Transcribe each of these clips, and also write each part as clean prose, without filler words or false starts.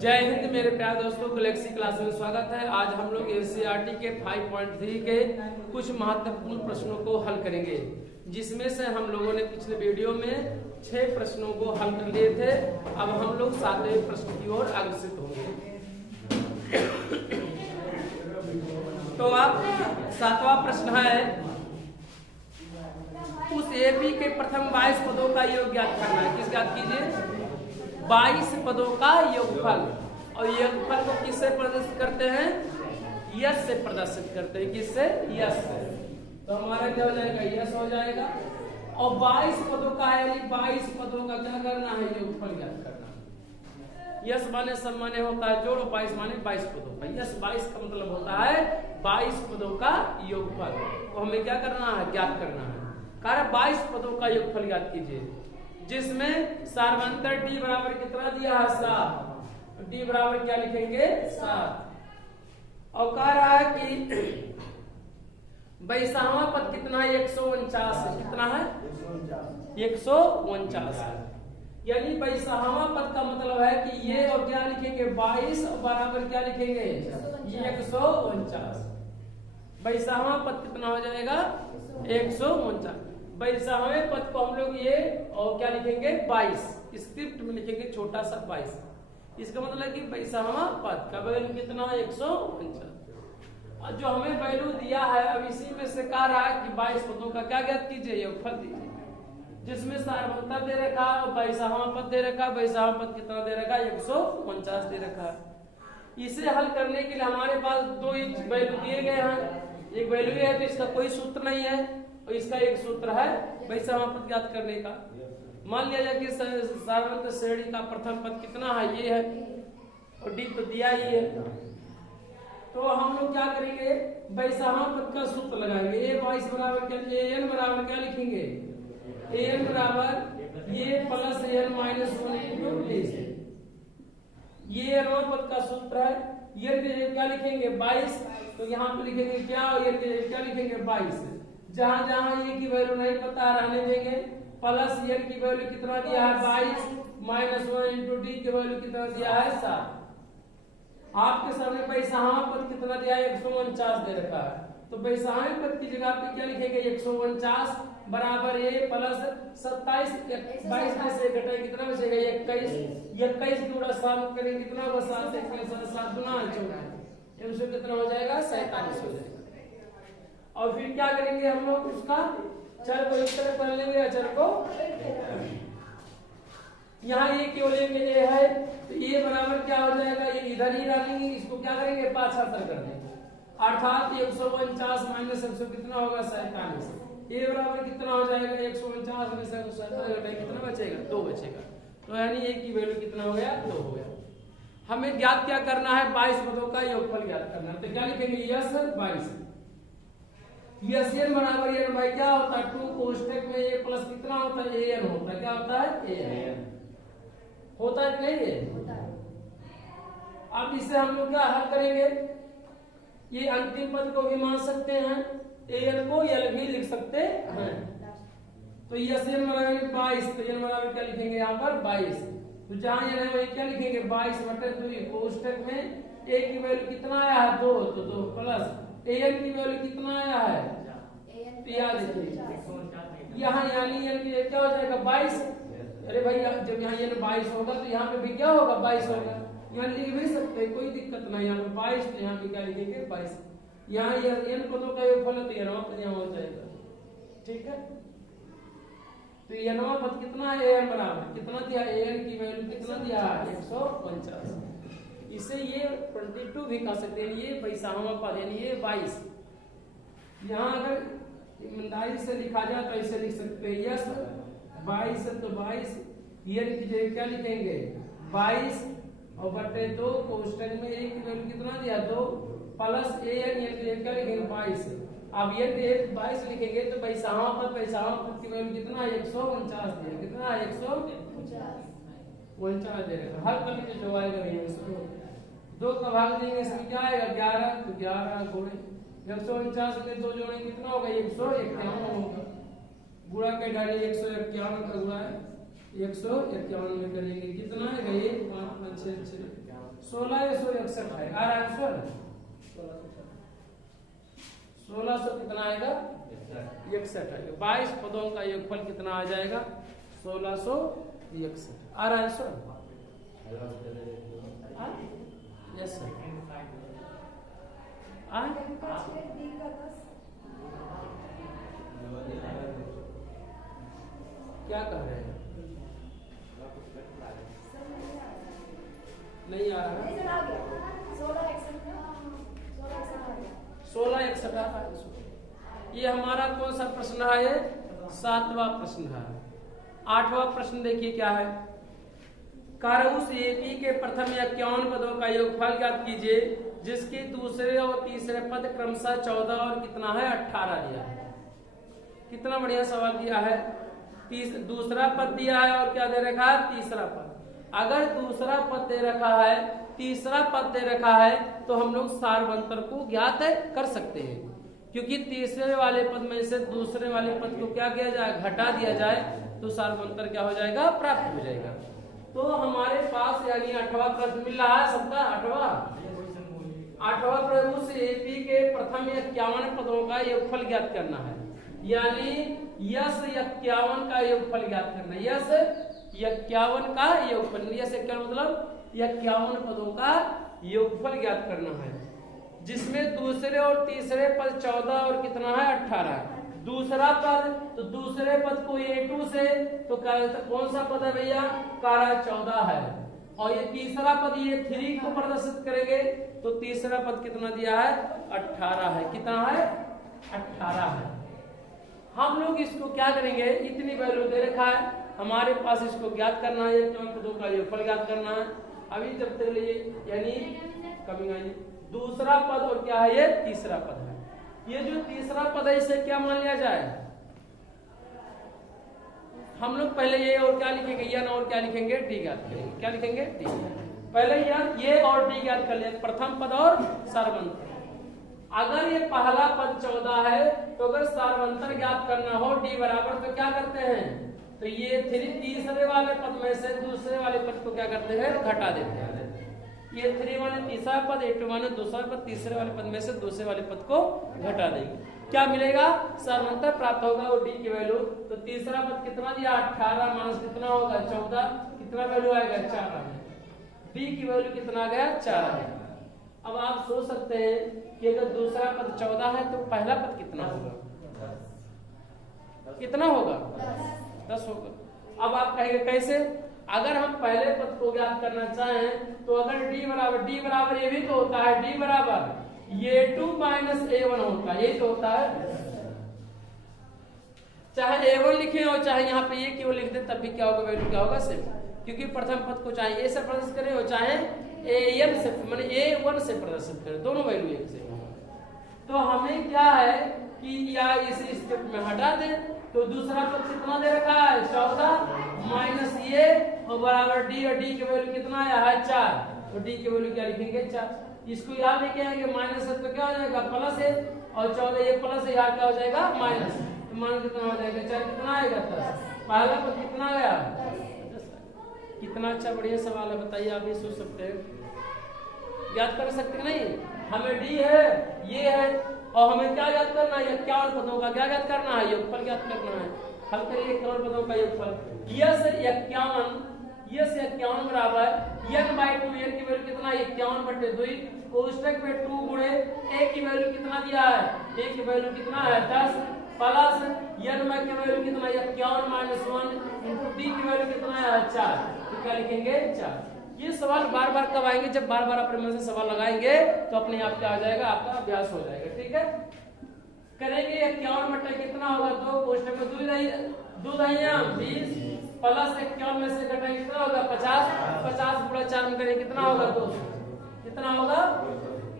जय हिंद मेरे प्यारे दोस्तों, गैलेक्सी क्लास में स्वागत है। आज हम लोग एनसीईआरटी के 5.3 के कुछ महत्वपूर्ण प्रश्नों को हल करेंगे, जिसमें से हम लोगों ने पिछले वीडियो में 6 प्रश्नों को हल कर लिए थे। अब हम लोग 7वें प्रश्न की ओर अग्रसर होंगे। तो अब 7वां प्रश्न है, उस एपी के प्रथम 22 पदों का योग ज्ञात करना है। किस ज्ञात कीजिए? 22 पदों का योगफल। और योगफल को किससे प्रदर्शित करते हैं? यश से प्रदर्शित करते हैं। किससे? यश से। तो हमारा क्या हो जाएगा? यश हो जाएगा। और 22 पदों का है, यानी 22 पदों का क्या करना है? योगफल ज्ञात करना है। यश माने सम्मान्य होता है जोड़, 22 माने 22 पदों का। यश 22 का मतलब होता है 22 पदों का योगफल। तो हमें क्या करना है? ज्ञात करना है। कारण 22 पदों का योगफल ज्ञात कीजिए, जिसमें सार्वंतर डी बराबर कितना दिया है? 7। डी बराबर क्या लिखेंगे? 7। और कह रहा है कि 22वां पद कितना है? 149 है। कितना है? 149 है। यानी 22वां पद का मतलब है कि ये और क्या लिखेंगे? 22 और बराबर क्या लिखेंगे? ये 149। 22वां पद कितना हो जाएगा? 149। 22वें पद को हम लोग ये और क्या लिखेंगे? 22। स्क्रिप्ट में लिखेंगे छोटा सा 22। इसका मतलब है कि 22वां पद का वैल्यू कितना है? 149। और जो हमें वैल्यू दिया है, अब इसी में से कह रहा है कि 22 पदों का क्या ज्ञात कीजिए? योगफल दीजिए, जिसमें सार्वंतर दे रखा है और 22वां पद दे रखा है। 22वां पद कितना दे रखा है? 149 दे रखा है। इसे हल करने के लिए हमारे पास 2 वैल्यू दिए गए हैं। एक वैल्यू है तो इसका कोई सूत्र नहीं है, और इसका एक सूत्र है 22वां पद ज्ञात करने का। मान लिया जाए कि सार्वंतर श्रेणी का प्रथम पद कितना है? ये है, और डी तो दिया ही है। तो हम लोग क्या करेंगे? 22वां पद का सूत्र लगाएंगे। ए 22 बराबर क्या? एन बराबर क्या लिखेंगे? एन बराबर ये plus n minus 1 into d. ये नौ पद का सूत्र है। ये क्या लिखेंगे? 22। तो यहाँ पे लिखेंगे क्या? और ये क्या लिखेंगे? 22। जहां जहां ये की वैल्यू नहीं पता रहने देंगे। प्लस एन की वैल्यू कितना दिया है? 22 माइनस 1 इंटू डी की वैल्यू कितना दिया है? 7। आपके सामने 22वां पद कितना दिया है? 149 दे रखा है। तो 22वें पद की जगह पे क्या लिखेंगे? 149 बराबर ए प्लस 27। 22 में से घटाए कितना बचेगा? 21। 21 गुणा 7 करें कितना होगा? 7 7 गुना 14, इसमें कितना हो जाएगा? 47 हो जाएगा। और फिर क्या करेंगे हम लोग? उसका चर को इस तरह कर लेंगे, अचर को यहाँ ये क्यों लेंगे? ये है तो ये बराबर क्या हो जाएगा? ये इधर ही डालेंगे, इसको क्या करेंगे? पाछातर कर देंगे। अर्थात 149 माइनस 100 कितना होगा? 47। ये बराबर कितना हो जाएगा? 149 में से 47 कितना बचेगा? 2 बचेगा। तो यानी ए की वैल्यू कितना हो गया? 2 हो गया। हमें ज्ञात क्या करना है? 22 पदों का योगफल ज्ञात करना है। तो क्या लिखेंगे? यस 22। यस एन बराबर एन बाई क्या होता है? 2 कोष्ठक में ए प्लस कितना होता है? एन होता है। क्या होता है? एन होता है कि नहीं? ये अब इसे हम लोग क्या हल करेंगे? ये अंतिम पद को भी मान सकते हैं, एन को एल भी लिख सकते हैं। तो यस एन बराबर 22। तो एन बराबर क्या लिखेंगे? यहाँ पर 22। तो जहां एन है वही क्या लिखेंगे? 22/2। कोष्ठक में ए की वैल्यू कितना आया है? 2। तो 2 प्लस एन की वैल्यू कितना आया है? यहाँ यानी एन की क्या हो जाएगा? 22। अरे भाई जब यहाँ एन 22 होगा तो यहाँ पे भी क्या होगा? 22 होगा। यहाँ लिख भी सकते हैं, कोई दिक्कत नहीं। यहाँ पे 22 तो यहाँ पे क्या लिखेंगे? 22। यहाँ एन पदों का योगफल है तो एनवां पद यहाँ हो जाएगा। ठीक है, तो एनवां पद कितना है? एन बराबर कितना दिया? एन की वैल्यू कितना दिया है? 149। इसे ये 22 भी कह सकते हैं। ये 22वां पद यानी ये 22। यहाँ अगर ईमानदारी से लिखा जाए तो ऐसे लिख सकते हैं, यस 22 है तो 22 एन की जगह क्या लिखेंगे? 22 और बटे 2 कोष्ठक में ए की वैल्यू कितना दिया? 2 प्लस एन की जगह क्या लिखेंगे? 22। अब ये 22 लिखेंगे तो 22वां पद की वैल्यू कितना है? 149 दिया। कितना है? 149 दे रखा। हर कभी तो जो आएगा नहीं, इसको 2 का भाग देंगे, इसमें क्या आएगा? 11। तो 11 गुणे 149 में 2 जोड़ेंगे कितना होगा? 151 होगा। गुणा के डालिए 151 का गुणा है 151 में करेंगे कितना है? 1 5 5 6 6 1661 है। आ रहा है आंसर 1600 कितना आएगा 61 आएगा। 22 पदों का योगफल कितना आ जाएगा 1661। आ रहा है आंसर? Yes sir. क्या कह रहे हैं? नहीं आ रहा है। 1661 ये हमारा कौन सा प्रश्न है? ये 7वां प्रश्न है। 8वां प्रश्न देखिए क्या है। कारउस एपी के प्रथम 51 पदों का योगफल ज्ञात कीजिए जिसके दूसरे और तीसरे पद क्रमशः 14 और कितना है 18 दिया है। कितना बढ़िया सवाल दिया है। दूसरा पद दिया है और क्या दे रखा है तीसरा पद। अगर दूसरा पद दे रखा है तीसरा पद दे रखा है तो हम लोग सारवंतर को ज्ञात कर सकते हैं, क्योंकि तीसरे वाले पद में से दूसरे वाले पद को क्या किया जाए घटा दिया जाए तो सारवंतर क्या हो जाएगा प्राप्त हो जाएगा। तो हमारे पास यानी 8वां प्रश्न मिल रहा है सबका। 8वां प्रश्न से एपी के प्रथम 51 पदों का योगफल ज्ञात करना है, यानी यस 51 का योगफल ज्ञात करना है। यस 51 का योगफल, यस 51 मतलब 51 पदों का योगफल ज्ञात करना है जिसमें दूसरे और तीसरे पद 14 और कितना है 18 है। दूसरा पद तो दूसरे पद को A2 से तो कौन सा पद है भैया 14 है, और ये तीसरा पद ये 3 को प्रदर्शित करेंगे तो तीसरा पद कितना दिया है 18 है। कितना है 18 है। हम लोग इसको क्या करेंगे, इतनी वैल्यू दे रखा है हमारे पास, इसको ज्ञात करना है, 51 पदों का योगफल ज्ञात करना है। अभी जब तक लिए यानी कमिंग आई दूसरा पद और क्या है ये तीसरा पद है। ये जो तीसरा पद है इसे क्या मान लिया जाए, हम लोग पहले ये और क्या लिखेंगे यन और क्या लिखेंगे डी ज्ञात करेंगे। क्या लिखेंगे डी। पहले ये और डी ज्ञात कर लिया, प्रथम पद और सारवंतर। अगर ये पहला पद 14 है तो अगर सारवंतर ज्ञात करना हो डी बराबर तो क्या करते हैं, तो ये 3 तीसरे वाले पद में से दूसरे वाले पद को क्या करते हैं घटा देते हैं। ये 3 माने तीसरा पद, 8 माने दूसरा पद, तीसरे वाले पद में से दूसरे वाले पद को घटा देंगे। क्या मिलेगा सारवंतर प्राप्त होगा और डी की वैल्यू। तो तीसरा पद कितना दिया 18 माइनस कितना होगा 14, कितना वैल्यू आएगा 4 आएगा। डी की वैल्यू कितना आ गया 4 आएगा। अब आप सोच सकते हैं कि अगर दूसरा पद 14 है तो पहला पद कितना होगा, कितना होगा 10 होगा। अब आप कहेंगे कैसे, अगर हम पहले पद को ज्ञात करना चाहें तो अगर डी बराबर ये भी तो होता है डी बराबर A2 माइनस A1 होता है, यही तो होता है। चाहे A1 लिखे और चाहे यहाँ पे ये क्यों लिख दे तब भी क्या होगा वैल्यू क्या होगा सेम, क्योंकि प्रथम पद को चाहे A से प्रदर्शित करें और चाहे AN से माने A1 से प्रदर्शित करें, दोनों वैल्यू एक से। तो हमें क्या है कि या इसे स्टेप में हटा दें तो दूसरा पद कितना दे रखा है 14 माइनस ये और बराबर डी, और डी की वैल्यू कितना आया है 4, तो डी की वैल्यू क्या लिखेंगे 4। इसको यहाँ लेके आएंगे माइनस है तो क्या हो जाएगा प्लस है, और 14 ये प्लस है यहाँ क्या हो जाएगा माइनस, तो माइनस कितना हो जाएगा 4, कितना आएगा 10। पहला पद कितना गया 10। कितना अच्छा बढ़िया सवाल है, बताइए आप भी सोच सकते हैं, याद कर सकते नहीं। हमें डी है ये है और हमें क्या याद करना है 51 पदों का क्या याद करना है योगफल याद करना है। हल करिए 51 पदों का योगफल। यस 51 बराबर n/2, n की वैल्यू कितना 51/2, कोष्टक में 2 गुणे a की वैल्यू कितना दिया है, a की वैल्यू कितना है 10 प्लस n की वैल्यू कितना 51 माइनस 1 इंटू d की वैल्यू कितना है 4, तो क्या लिखेंगे 4। ये सवाल बार बार कब आएंगे, जब बार बार अपने मन से सवाल लगाएंगे तो अपने आप क्या हो जाएगा आपका अभ्यास हो जाएगा। ठीक है, करेंगे 51 बटे कितना होगा 2, कोष्टक में 2 दाहिया 20 प्लस 51 में से घटाएंगे कितना होगा 50, 50 गुणा 4 में करेंगे कितना होगा 200, कितना होगा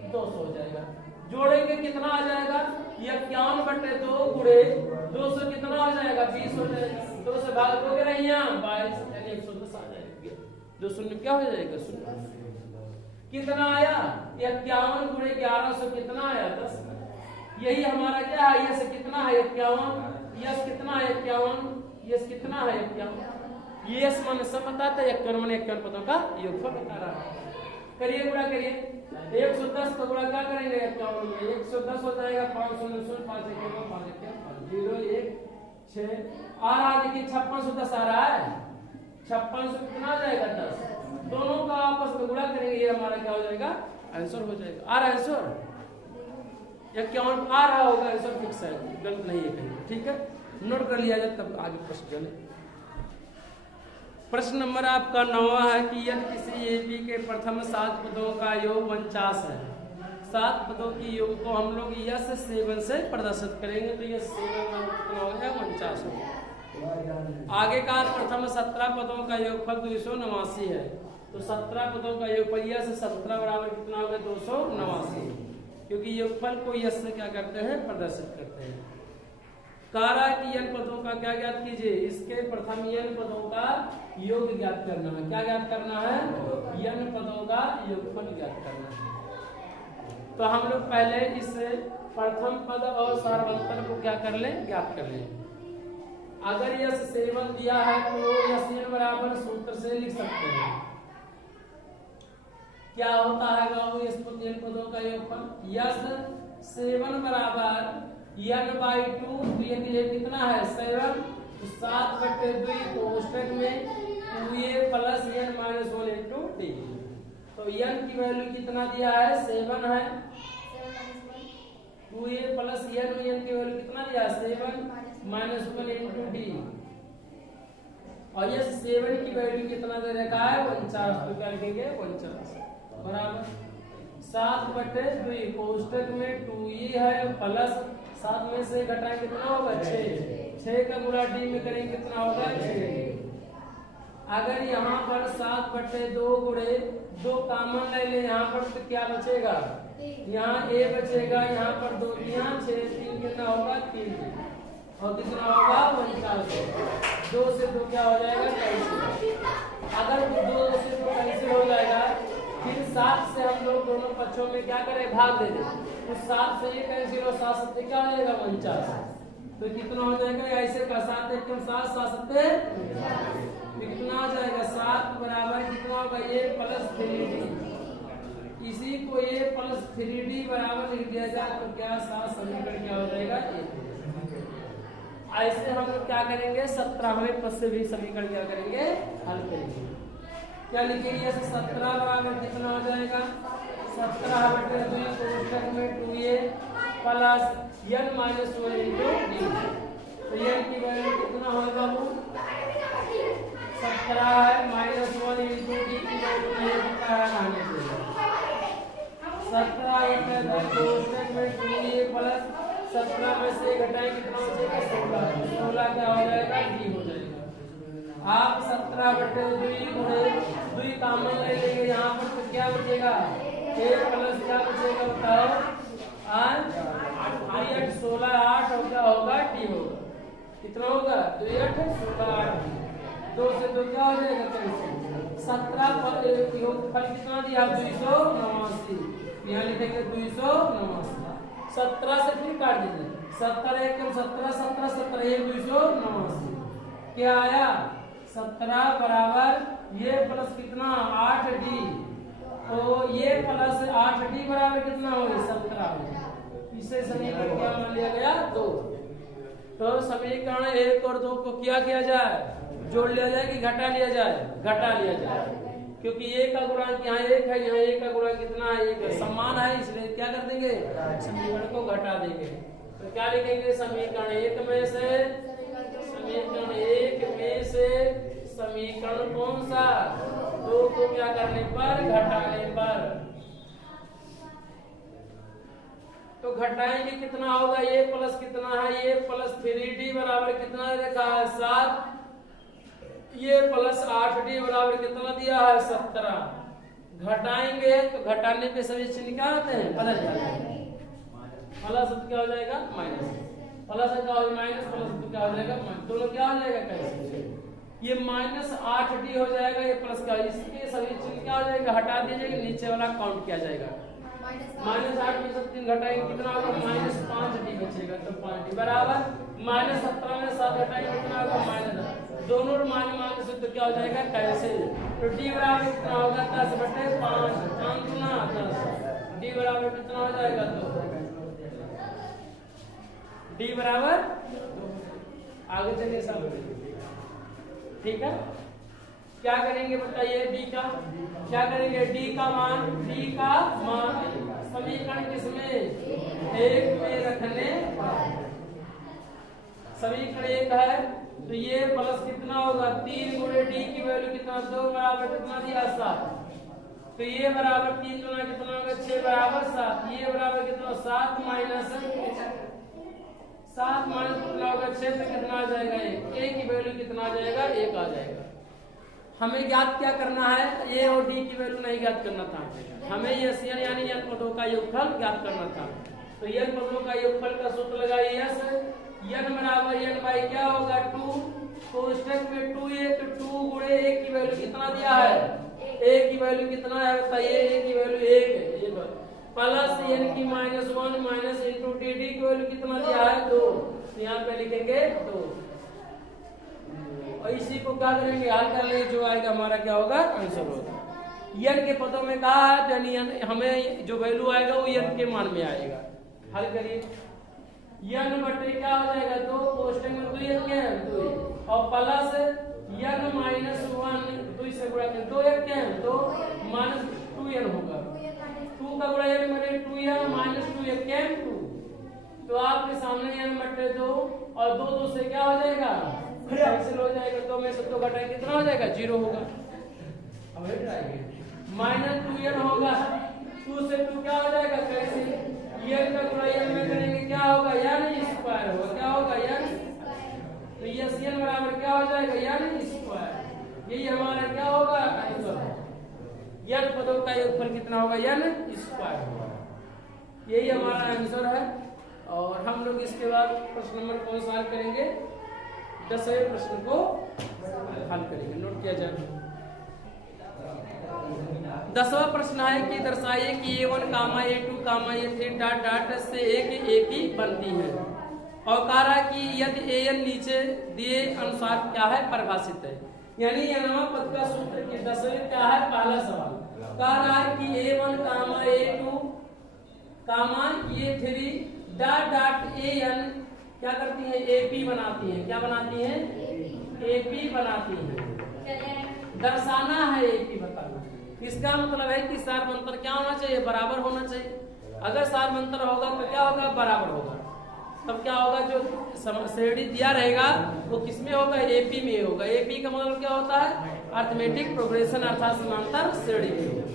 200 हो जाएगा। जोड़ेंगे कितना आ जाएगा 51/2 गुणे 200 कितना हो जाएगा 20 हो जाएगा, 2 से भाग दोगे रहिया 22 यानी 110 आ जाएगा। 2 शून्य क्या हो जाएगा 0। कितना आया 51 गुणे 1100 कितना आया 10। यही हमारा क्या है यस कितना है 51, यस कितना है 51, यस कितना है 51। यस मान सब बताता है 51 मान 51 पदों का योगफल बता रहा है। करिए गुणा करिए, 110 का गुणा क्या करेंगे 51 में, 110 हो जाएगा 500 5 0 1 6 आ रहा है, देखिए 5610 आ रहा है, 5600 कितना आ जाएगा 10, दोनों का आपस में गुणा करेंगे, ये हमारा क्या हो जाएगा आंसर हो जाएगा। आ रहा है आंसर, या क्या आ रहा होगा आंसर, फिक्स है, गलत नहीं है कहीं, ठीक है, नोट कर लिया जाए तब आगे प्रश्न चले। प्रश्न नंबर आपका 9वां है कि यदि किसी एपी के प्रथम 7 पदों का योग 49 है, 7 पदों की योग को हम लोग यस 7 से प्रदर्शित करेंगे, तो यस 7 कितना हो गया 49 हो गया। आगे का प्रथम 17 पदों का योगफल 289 है, तो 17 पदों का योगफल यस 17 बराबर कितना हो गया 289, क्योंकि योगफल को यस से क्या करते हैं प्रदर्शित करते हैं। कारा की n पदों का क्या ज्ञात कीजिए, इसके प्रथम n पदों का योग ज्ञात करना है, क्या ज्ञात करना है n पदों का योगफल ज्ञात करना है। तो हम लोग पहले इस प्रथम पद और सार्वंतर को क्या कर लें ज्ञात कर लें। अगर यस 7 दिया है तो यस n बराबर सूत्र से लिख सकते हैं, क्या होता है बाबू इस n पदों का योगफल, यस 7 बराबर n/2, तो ये कितना है 7, 7/2 कोष्टक में 2a plus n minus 1 into T, तो n की वैल्यू कितना दिया है 7 है, 2a प्लस n की वैल्यू कितना दिया है 7 माइनस 1 इंटू टी, और ये 7 की वैल्यू कितना दे रखा है 49, तो क्या लिखेंगे 49 बराबर 7/2 कोष्टक में 2a है प्लस 7 में से घटाएं कितना होगा 6 का गुणा डी में करेंगे कितना होगा 6। अगर यहाँ पर 7/2 गुणे 2 कॉमन ले ले यहाँ पर तो क्या बचेगा, यहाँ a बचेगा, यहाँ पर 2 यहाँ 6 3 कितना होगा 3 और कितना होगा 49, 2 से 2 क्या हो जाएगा कैंसिल। अगर 2 से 2 कैंसिल हो जाएगा, फिर 7 से हम लोग दोनों पक्षों में क्या करें भाग दे दें, तो 7 से ये कैंसिल हो 7 7 क्या हो जाएगा 49, तो कितना हो जाएगा ऐसे का 7 1 7 7 7 कितना हो जाएगा 7 बराबर कितना होगा a प्लस 3d, इसी को a प्लस 3d बराबर लिख दिया जाए तो क्या 7 समीकरण क्या हो जाएगा 1। ऐसे हम लोग क्या करेंगे 17वें पद से भी समीकरण क्या करेंगे हल करेंगे। क्या लिखेंगे ऐसे 17 बराबर कितना हो जाएगा 17/2 कोष्टक में 2a plus n minus 1 into D, तो n की वैल्यू कितना होगा वो 17 है माइनस 1 इंटू डी की वैल्यू नहीं पता है आने से 17/2 कोष्टक में 2a प्लस 17 में से घटाएं कितना हो जाएगा 16 क्या हो जाएगा डी हो जाएगा। आप 17/2 गुणे 2 कॉमन ले लेंगे यहाँ पर तो क्या बचेगा a प्लस क्या बचेगा बताओ 8 8 16 8 और क्या होगा टी होगा, कितना होगा 2 8 16 8 2 से 2 क्या हो जाएगा कैंसिल। 17 पर योगफल कितना दिया 289, यहाँ लिखेंगे 289, 17 से फिर काट दीजिए 17 1 17 17 17 ये 289 क्या आया 17 बराबर ये प्लस कितना 8d, तो ये प्लस 8d बराबर कितना हो 17, इसे समीकरण क्या मान लिया गया 2। तो समीकरण 1 और 2 को क्या किया जाए जोड़ लिया जाए कि घटा लिया जाए, घटा लिया जाए, क्योंकि a का गुणांक यहाँ 1 है, यहाँ a का गुणांक कितना है 1 है, समान है, इसलिए क्या कर देंगे समीकरण को घटा देंगे। तो क्या लिखेंगे समीकरण 1 में से समीकरण कौन सा 2 को क्या करने पर घटाने पर, तो घटाएंगे कितना होगा a प्लस कितना है a प्लस 3d बराबर कितना देखा है 7, ये प्लस 8d बराबर कितना दिया है 17, घटाएंगे तो घटाने पे सभी चिन्ह क्या आते हैं बदल जाते हैं, प्लस क्या हो जाएगा माइनस, प्लस क्या हो माइनस प्लस क्या हो जाएगा दोनों क्या हो जाएगा कैसे, ये माइनस 8d हो जाएगा, ये प्लस का इसके सभी चिन्ह क्या हो जाएगा हटा दीजिएगा, नीचे वाला काउंट किया जाएगा, माइनस 8 में से 3 घटाएंगे कितना होगा माइनस 5d बचेगा, तो 5d बराबर माइनस 17 में 7 घटाएंगे कितना होगा माइनस दोनों मान मान से तो क्या हो जाएगा कैंसिल। तो डी बराबर कितना होगा 10/5, 5 गुना 10, डी बराबर कितना हो जाएगा 2, डी बराबर आगे चलिए सब ठीक है। क्या करेंगे बताइए डी का, क्या करेंगे डी का मान समीकरण किसमें 1 में रखने, समीकरण 1 है तो ये प्लस कितना होगा 3 गुणे डी की वैल्यू कितना 2 बराबर कितना दिया 7, तो ये बराबर 3 गुना कितना होगा 6 बराबर 7, ये बराबर कितना 7 माइनस कितना होगा 6 से कितना आ जाएगा 1, ए की वैल्यू कितना आ जाएगा 1 आ जाएगा। हमें ज्ञात क्या करना है, ए और डी की वैल्यू नहीं ज्ञात करना था, हमें यस यानी n पदों का योगफल ज्ञात करना था। तो n पदों का योगफल का सूत्र लगाइए यस, n बराबर n बाई क्या होगा 2, कोष्ठक में 2a तो 2 गुणे a की वैल्यू कितना दिया है, a की वैल्यू कितना है बताइए, a की वैल्यू 1 है, प्लस n की -1 माइनस इंटू डी की वैल्यू कितना दिया है 2, तो यहाँ पे लिखेंगे 2 और इसी को क्या करेंगे हल कर लेंगे, जो आएगा हमारा क्या होगा आंसर होगा। n के पदों में कहा है यानी हमें जो वैल्यू आएगा वो n के मान में आएगा। हल करिए n बटे क्या हो जाएगा 2, कोष्ठक में 2 क्या है 2 और प्लस n माइनस 1 2 से गुणा करें 2 क्या है 2 माइनस 2n होगा, 2 का गुणा n बटे 2n माइनस 2 क्या है 2, तो आपके सामने n बटे 2 और 2 2 से क्या हो जाएगा कैंसिल हो जाएगा, 2 में से 2 घटाए कितना हो जाएगा 0 होगा, माइनस 2n होगा, 2 से 2 क्या हो जाएगा कैंसिल, n का गुणा n में करेंगे क्या होगा n स्क्वायर होगा, क्या होगा n, तो यस n बराबर क्या हो जाएगा n स्क्वायर, यही हमारा क्या होगा आंसर, n पदों का योगफल कितना होगा n स्क्वायर होगा, यही हमारा आंसर है। और हम लोग इसके बाद प्रश्न नंबर कौन सा हल करेंगे, 10वें प्रश्न को हल करेंगे, नोट किया जाए। 10वां प्रश्न है कि दर्शाइए कि a1 comma a2 comma a3 dot dot से एक ही बनती है और कह रहा है कि यदि an नीचे दिए अनुसार क्या है परिभाषित है, यानी यह पद का सूत्र की 10वें क्या है पहला सवाल कह रहा है कि a1 comma a2 comma a3 dot dot an क्या करती है AP बनाती है, क्या बनाती है AP बनाती है, दर्शाना है AP बताना, इसका मतलब है कि सारवंतर क्या होना चाहिए बराबर होना चाहिए, अगर सारवंतर होगा तो क्या होगा बराबर होगा, तब क्या होगा जो श्रेणी दिया रहेगा वो किसमें होगा AP में होगा, AP का मतलब क्या होता है अर्थमेटिक प्रोग्रेशन अर्थात समांतर श्रेणी में,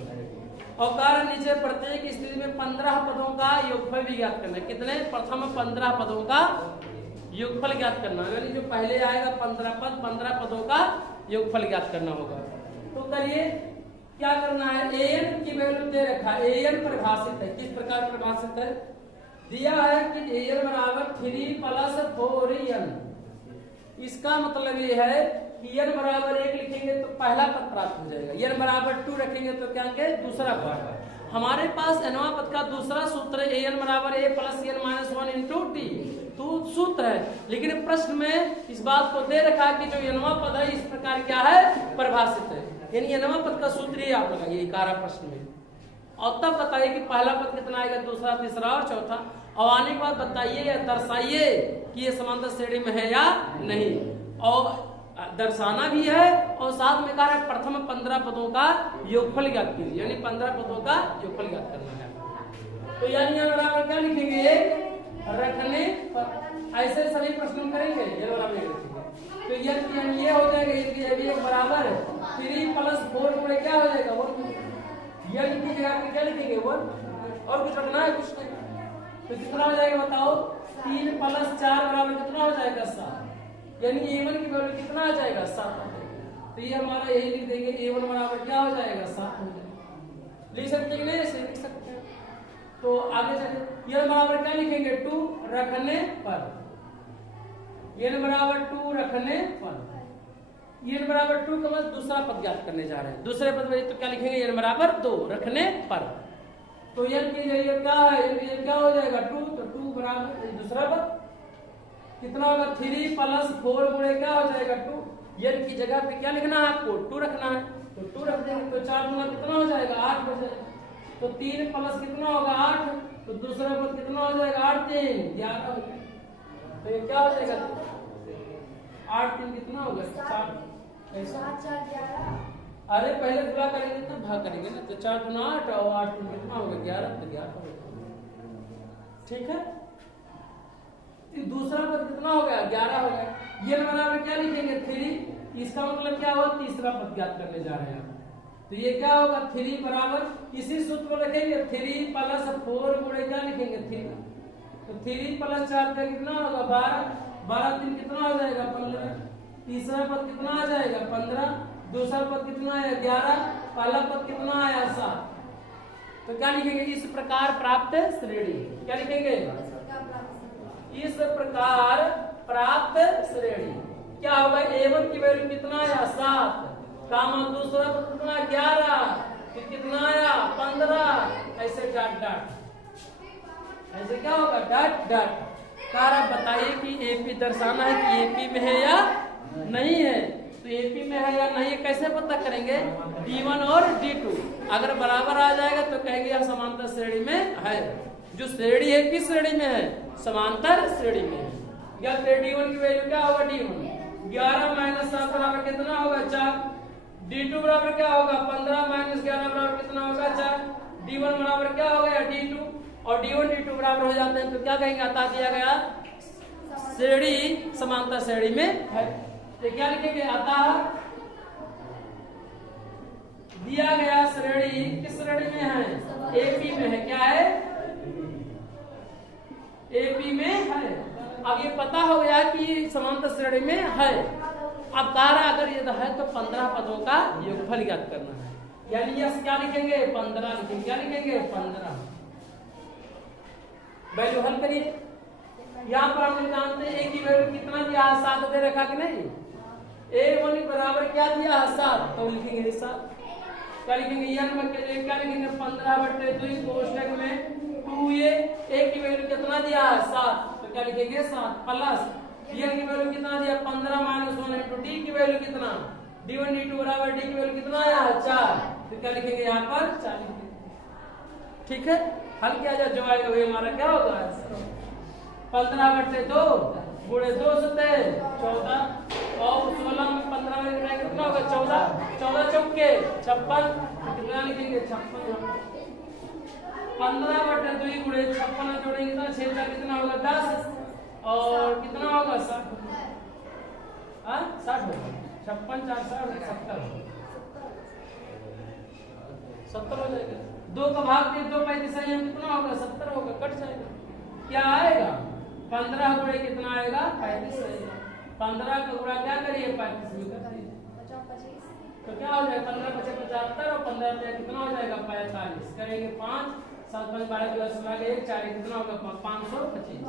और कारण नीचे प्रत्येक स्थिति में 15 पदों का योगफल भी ज्ञात करना है, कितने प्रथम 15 पदों का योगफल ज्ञात करना है, यानी जो पहले आएगा 15 पदों का योगफल ज्ञात करना होगा। तो करिए क्या करना है, an की वैल्यू दे रखा है, an परिभाषित है, किस प्रकार परिभाषित है, दिया है कि an बराबर 3 प्लस 4n, इसका मतलब ये है कि n बराबर 1 लिखेंगे तो पहला पद प्राप्त हो जाएगा, n बराबर 2 रखेंगे तो क्या होंगे दूसरा पद। हमारे पास nवां पद का दूसरा सूत्र an बराबर a plus n minus 1 into T, तो सूत्र है, लेकिन प्रश्न में इस बात को दे रखा है कि जो nवां पद है इस प्रकार क्या है परिभाषित है, यानी nवां पद का सूत्र ही आप लगाइए कारा प्रश्न में, और तब बताइए कि पहला पद कितना आएगा, दूसरा, तीसरा और चौथा, और आने के बाद बताइए या दर्शाइए कि ये समांतर श्रेणी में है या नहीं, और दर्शाना भी है और साथ में कह रहा है प्रथम 15 पदों का योगफल ज्ञात कीजिए, यानी 15 पदों का योगफल ज्ञात करना है। तो यानी यहाँ बराबर क्या लिखेंगे रखने पर, ऐसे सभी प्रश्न करेंगे ये बराबर लिखेंगे, तो ये हो जाएगा ये बराबर 3 प्लस 4 गुणे क्या हो जाएगा 1, ये की जगह पे क्या लिखेंगे 1, और कुछ रखना है कुछ नहीं, तो कितना हो जाएगा बताओ 3 प्लस 4 बराबर कितना हो जाएगा 7, यानी a1 की वैल्यू कितना आ जाएगा 7, तो ये हमारा यही लिख देंगे a1 बराबर क्या हो जाएगा 7 हो जाएगा, लिख सकते हैं नहीं ऐसे लिख सकते हैं। तो आगे चलिए ये बराबर क्या लिखेंगे 2 रखने पर, ये बराबर 2 रखने पर, ये बराबर 2 का मतलब दूसरा पद ज्ञात करने जा रहे हैं, दूसरे पद में तो क्या लिखेंगे ये बराबर 2 रखने पर, तो ये की जगह क्या है ये क्या हो जाएगा 2, तो 2 बराबर दूसरा पद कितना होगा 3 प्लस 4 गुणे क्या हो जाएगा 2, n की जगह पे क्या लिखना है आपको 2 रखना है, तो 2 रख देंगे तो 4 दूना कितना हो जाएगा 8 हो जाएगा। तो 3 प्लस कितना होगा 8, तो दूसरा पद कितना हो जाएगा 8 3 11 हो जाएगा। तो ये क्या हो जाएगा 8 3 कितना होगा 4 ऐसा। अरे पहले गुणा करेंगे तो भाग करेंगे ना, तो 4 दूना 8 और 8 3 कितना होगा 11, तो 11 होगा। ठीक है, दूसरा पद कितना हो गया 11 हो गया। ये बराबर क्या लिखेंगे 3, इसका मतलब क्या हुआ तीसरा पद ज्ञात करने जा रहे हैं। तो ये क्या होगा 3 बराबर इसी सूत्र को लिखेंगे 3 प्लस 4 गुणे क्या लिखेंगे 3, तो 3 प्लस 4 का कितना होगा 12, 12 3 कितना हो जाएगा 15, तीसरा पद कितना आ जाएगा 15, दूसरा पद कितना आया 11, पहला पद कितना आया 7। तो क्या लिखेंगे इस प्रकार प्राप्त श्रेणी, क्या लिखेंगे इस प्रकार प्राप्त श्रेणी। क्या होगा a1 की वैल्यू कितना आया 7, कामा दूसरा पद कितना 11, फिर कितना आया 15, ऐसे डॉट डॉट, ऐसे क्या होगा डॉट डॉट। कार आप बताइए कि एपी दर्शाना है कि एपी में है या नहीं है। तो एपी में है या नहीं कैसे पता करेंगे, D1 और D2 अगर बराबर आ जाएगा तो कहेंगे यह समांतर श्रेणी में है। जो श्रेणी है किस श्रेणी में है, समांतर श्रेणी में है। या D1 की वैल्यू क्या होगा D1 11 माइनस 7 बराबर कितना होगा 4, D2 बराबर क्या होगा 15 माइनस 11 बराबर कितना होगा 4, D1 बराबर क्या हो गया D2 और D1 D2 बराबर हो जाते हैं। तो क्या कहेंगे अतः दिया गया श्रेणी समांतर श्रेणी में है। तो क्या लिखेंगे अतः दिया गया श्रेणी किस श्रेणी में है, एपी में है। क्या है एपी में है। अब ये पता हो गया कि समांतर श्रेणी में है। अब कार्य अगर ये है तो 15 पदों का योगफल ज्ञात करना है, यानी यस क्या लिखेंगे 15 लिखेंगे, क्या लिखेंगे 15। वैल्यू हल करिए। यहाँ पर हम जानते हैं a की वैल्यू कितना दिया 7 दे रखा कि नहीं, a1 बराबर क्या दिया 7, तो लिखेंगे 7। क्या लिखेंगे n में क्या लिखेंगे 15/2 कोष्ठक में 2a, a की वैल्यू कितना दिया 7, तो क्या लिखेंगे 7 प्लस n की वैल्यू कितना दिया 15 माइनस 1 इंटू d की वैल्यू कितना D1 D2 बराबर d की वैल्यू कितना आया 4, तो क्या लिखेंगे यहाँ पर 4 लिखेंगे। ठीक है, हल किया जाए जो आएगा वही हमारा क्या होगा 15/2 गुणे 2 से 14 और 16 में 15 में कितना होगा 14, 14 चौके 56, कितना लिखेंगे 56। 15/2 गुणे 56 जोड़ेंगे तो 6 4 कितना होगा 10 और कितना होगा 60, 60 होगा 56 4 70 हो जाएगा। 2 का भाग दे 2 पैंतीस कितना होगा 70 होगा, कट जाएगा। क्या आएगा 15 गुणे कितना आएगा 35 आएगा। 15 का गुणा क्या करिए 35 में करिए तो क्या हो जाएगा 15 × 5 = 75 और 15 पे कितना हो जाएगा 45 करेंगे 5 7 5 12 2 16 1 4 कितना होगा 525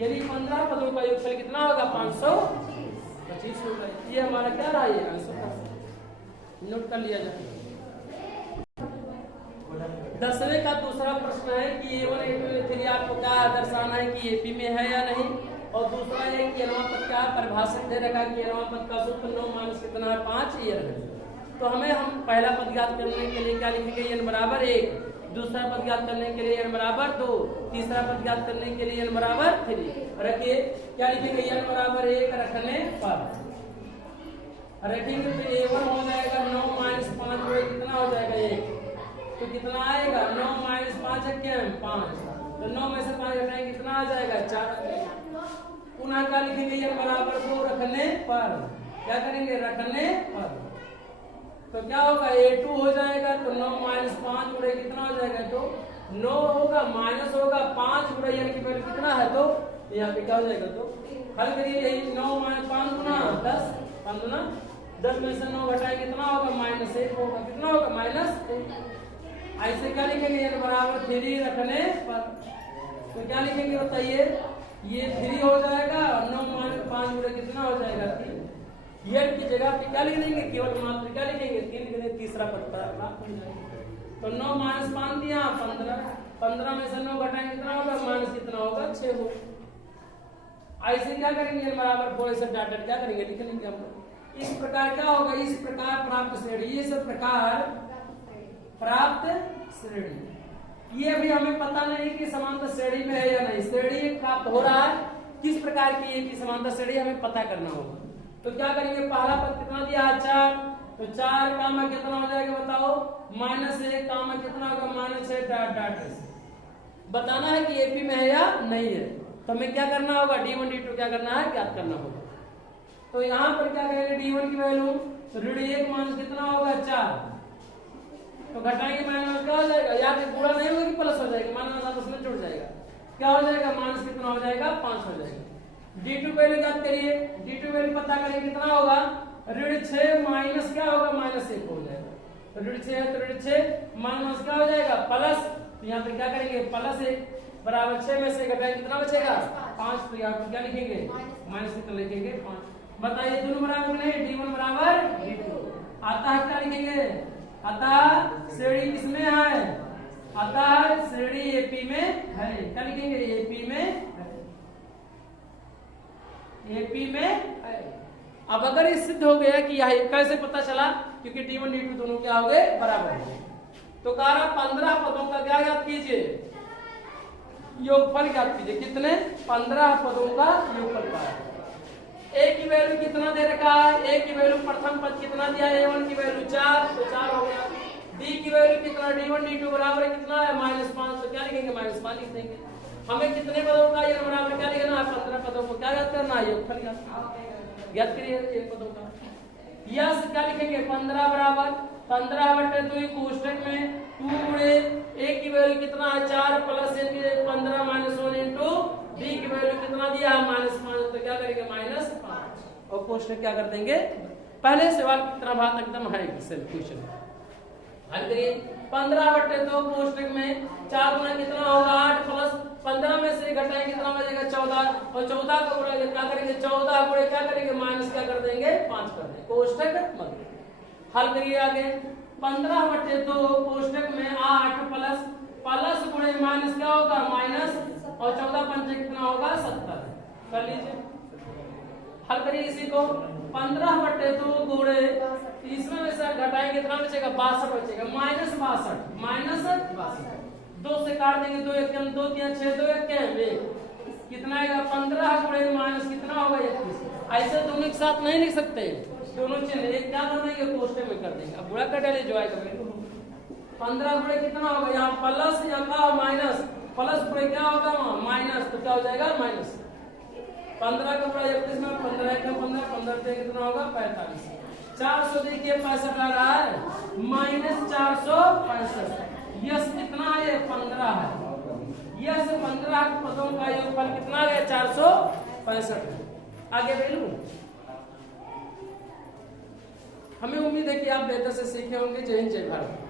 यानी 15 पदों का योगफल कितना होगा 525 होगा। ये हमारा क्या रहा है आंसर, नोट कर लिया जाए। 10वें का दूसरा प्रश्न है कि A1 A2 A3 आपको क्या दर्शाना है कि एपी में है या नहीं, और दूसरा है कि अनवा पद क्या परिभाषित दे रखा है कि अनवा पद का सूत्र 9 माइनस कितना है 5 n है। तो हमें हम पहला पद ज्ञात करने के लिए क्या लिखेंगे n बराबर 1, दूसरा पद ज्ञात करने के लिए n बराबर 2, तीसरा पद ज्ञात करने के लिए n बराबर 3। रखिए क्या लिखेंगे n बराबर 1 रखने पर रखेंगे तो A1 हो जाएगा 9 माइनस 5 गुणे कितना हो जाएगा 1, तो कितना आएगा 9 माइनस 5 है क्या 5, तो 9 में से 5 हटाएंगे कितना आ जाएगा 4। पुनः क्या लिखेंगे n बराबर 2 रखने पर, क्या करेंगे रखने पर, तो क्या होगा A2 हो जाएगा तो 9 माइनस 5 गुणे कितना हो जाएगा 2, 9 होगा माइनस होगा 5 गुणे n की वैल्यू कितना है 2, यहाँ पे क्या हो जाएगा 2। हल करिए यही 9 माइनस 5 गुना 10, 5 गुना 10 में से 9 घटाएंगे कितना होगा -1 होगा, कितना होगा -1। ऐसे क्या लिखेंगे n बराबर 3 रखने पर, तो क्या लिखेंगे बताइए ये 3 हो जाएगा और 9 माइनस 5 गुणे कितना हो जाएगा 3। n की जगह पे क्या लिख देंगे केवल मात्र क्या लिखेंगे 3 लिख देंगे, तीसरा पद प्राप्त हो जाएगा। तो 9 माइनस 5 दिया 15, 15 में से 9 घटाएंगे कितना होगा माइनस कितना होगा 6 होगा। ऐसे क्या करेंगे बराबर 4 ऐसे डॉट क्या करेंगे लिख लेंगे हम। इस प्रकार क्या होगा, इस प्रकार प्राप्त श्रेणी, इस प्रकार प्राप्त श्रेणी। ये अभी हमें पता नहीं कि समांतर श्रेणी में है या नहीं, श्रेणी प्राप्त हो रहा है, किस प्रकार की ये की समांतर श्रेणी हमें पता करना होगा। तो क्या करेंगे, पहला पद कितना दिया है 4, तो 4 का में कितना हो जाएगा बताओ, -1 का में कितना होगा -6 डॉट डॉट। बताना है कि एपी में है या नहीं है, तो हमें क्या करना होगा D1 D2 क्या करना है, ज्ञात करना होगा। तो यहाँ पर क्या करेंगे D1 की वैल्यू ऋण 1 माइनस कितना होगा 4, तो घटाएंगे माइनस क्या हो जाएगा, या फिर पूरा नहीं होगा कि प्लस हो जाएगा, माइनस उसमें जुड़ जाएगा, क्या हो जाएगा माइनस कितना हो जाएगा 5 हो जाएगा। D2 वैल्यू ज्ञात करिए, D2 वैल्यू पता करेंगे कितना होगा, ऋण 6 माइनस क्या होगा -1 हो जाएगा, तो ऋण 6 है तो ऋण 6 माइनस क्या हो जाएगा प्लस, तो यहाँ पे क्या करेंगे +1 बराबर 6 में से घटाएंगे कितना बचेगा 5, तो यहाँ पे क्या लिखेंगे माइनस कितना लिखेंगे 5। बताइए दोनों बराबर नहीं, D1 बराबर D2, अतः क्या लिखेंगे, अतः श्रेणी किसमें है, अतः श्रेणी एपी में है, क्या लिखेंगे एपी में है, एपी में है। अब अगर ये सिद्ध हो गया कि यह कैसे पता चला, क्योंकि D1 D2 दोनों क्या हो गए बराबर है, तो कारा 15 पदों का क्या याद कीजिए, योगफल याद कीजिए, कितने 15 पदों का योगफल पाया। ए की वैल्यू कितना दे रखा है, ए की वैल्यू प्रथम पद कितना दिया है, A1 की वैल्यू 4, तो 4 हो गया। डी की वैल्यू कितना D1 D2 बराबर है कितना है -5, तो क्या लिखेंगे -5 लिख देंगे। हमें कितने पदों का ये बराबर क्या लिखना है, 15 पदों को क्या याद करना है, योगफल याद करिए एक पदों का। यस क्या लिखेंगे 15 बराबर 15/2 कोष्ठक में 2 गुणे ए की वैल्यू कितना है 4 प्लस 15 -1 इंटू डी की वैल्यू कितना दिया है -5, तो क्या करेंगे -5 और कोष्ठक क्या कर देंगे। पहले सवाल की तरह बात एकदम है क्वेश्चन हल करिए। 15/2 कोष्ठक में 4 गुना कितना होगा 8 प्लस 15 में से घटाएंगे कितना बचेगा 14, और 14 का गुणा क्या करेंगे 14 गुणे क्या करेंगे माइनस क्या कर देंगे 5 कर देंगे, कोष्ठक मत हल करिए आगे। 15/2 कोष्ठक में 8 प्लस गुणे माइनस क्या होगा माइनस, और 14 पंचे कितना होगा 70, कर लीजिए हल करिए इसी को। 15/2 गुणे इसमें में से घटाएंगे कितना बचेगा 62 बचेगा, -62 2 से काट देंगे 2 1 2 3 6 2 1 कितना आएगा 15 गुणे माइनस कितना होगा 21। ऐसे दोनों एक साथ नहीं लिख सकते, दोनों चीजें एक क्या कर देंगे कोष्ठक में कर देंगे। अब गुणा कर डालिए जो आएगा 15 गुणे कितना होगा यहाँ प्लस यहाँ का माइनस, प्लस गुणे क्या होगा माइनस, तो क्या हो जाएगा माइनस 15 का गुणा 31 में 15 का 15 15 पे कितना होगा 45। 400 देखिए 65 आ रहा है -465। यस कितना है 15 है, यस 15 पदों का योगफल कितना है 465। आगे वैल्यू हमें उम्मीद है कि आप बेहतर से सीखे होंगे। जय हिंद जय भारत।